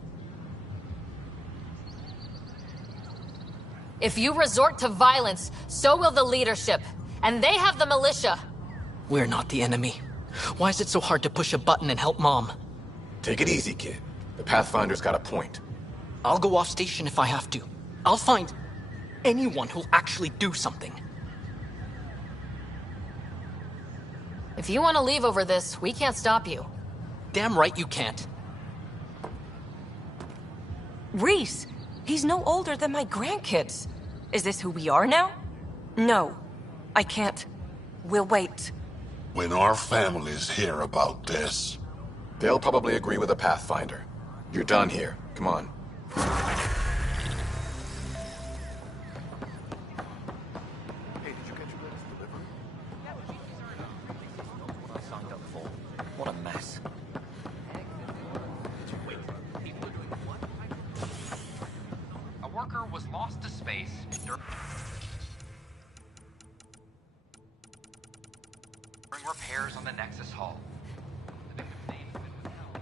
If you resort to violence, so will the leadership. And they have the militia. We're not the enemy. Why is it so hard to push a button and help Mom? Take it easy, kid. The Pathfinder's got a point. I'll go off station if I have to. I'll find anyone who'll actually do something. If you want to leave over this, we can't stop you. Damn right you can't. Reese! He's no older than my grandkids. Is this who we are now? No. I can't. We'll wait. When our families hear about this... They'll probably agree with the Pathfinder. You're done here. Come on. lost to space during repairs on the Nexus hull. The victim's name has been withheld.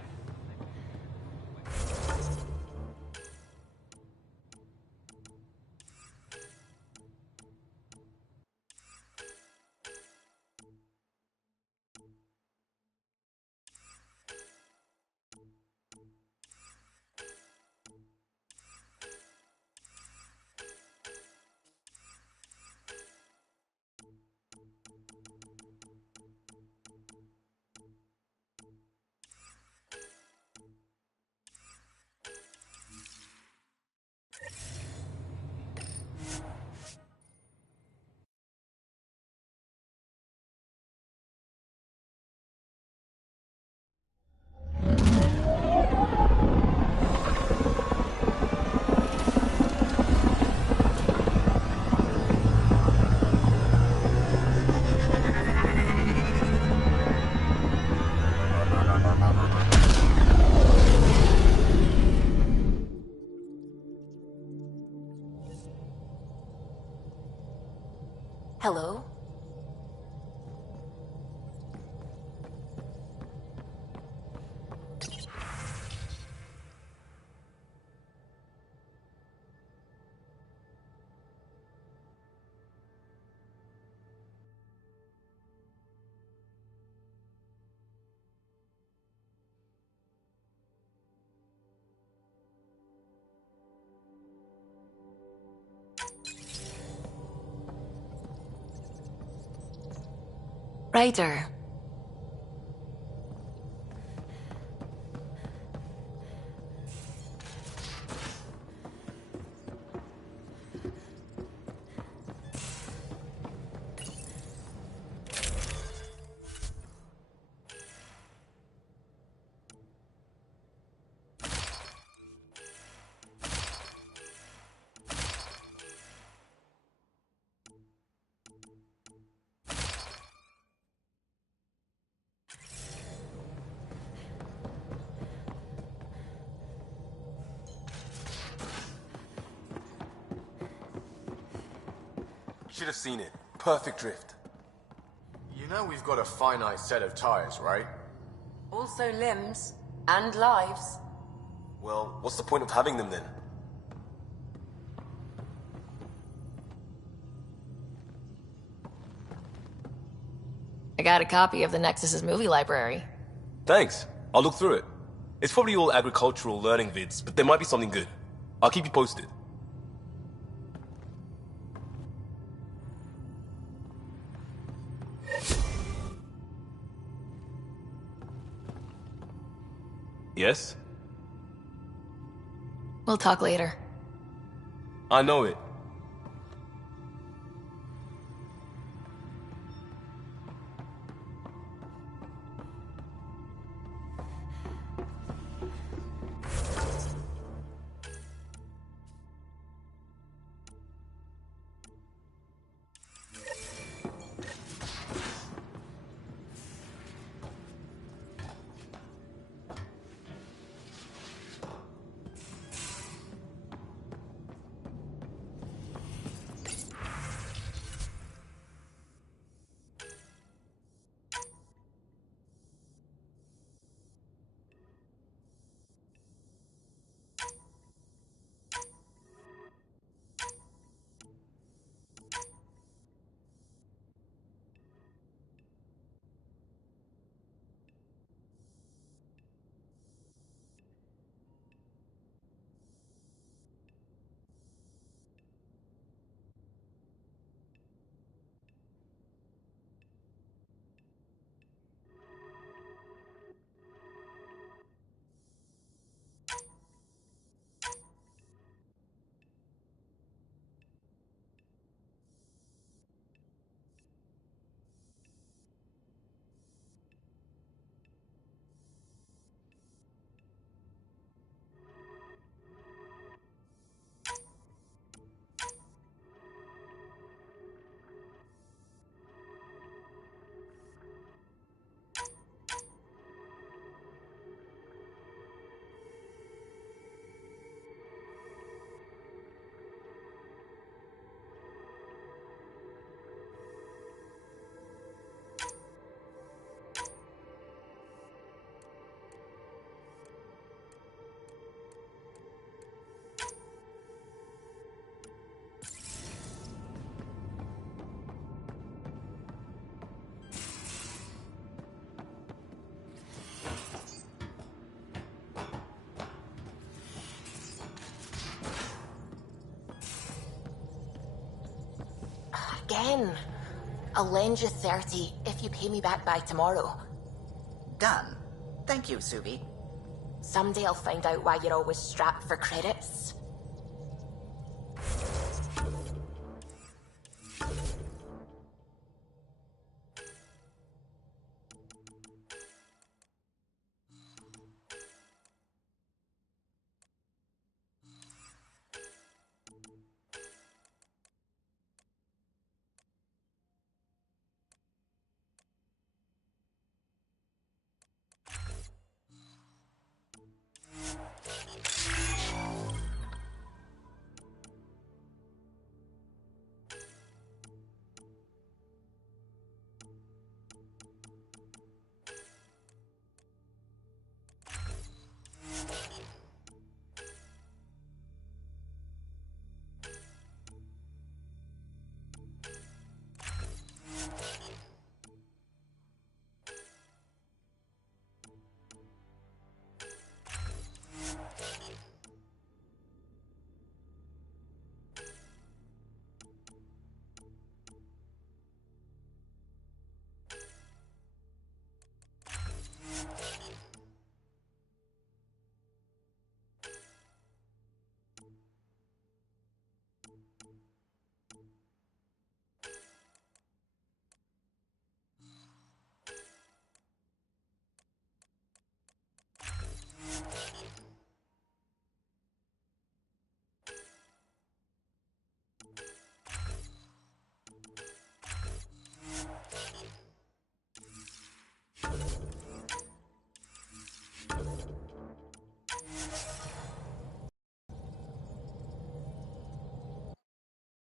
Hello? Ryder. Should have seen it. Perfect drift. You know we've got a finite set of tires, right? Also limbs and lives. Well, what's the point of having them then? I got a copy of the Nexus's movie library. Thanks. I'll look through it. It's probably all agricultural learning vids, but there might be something good. I'll keep you posted. Yes? We'll talk later. I know it. again. I'll lend you 30 if you pay me back by tomorrow. Done. Thank you, Suvi. Someday I'll find out why you're always strapped for credits.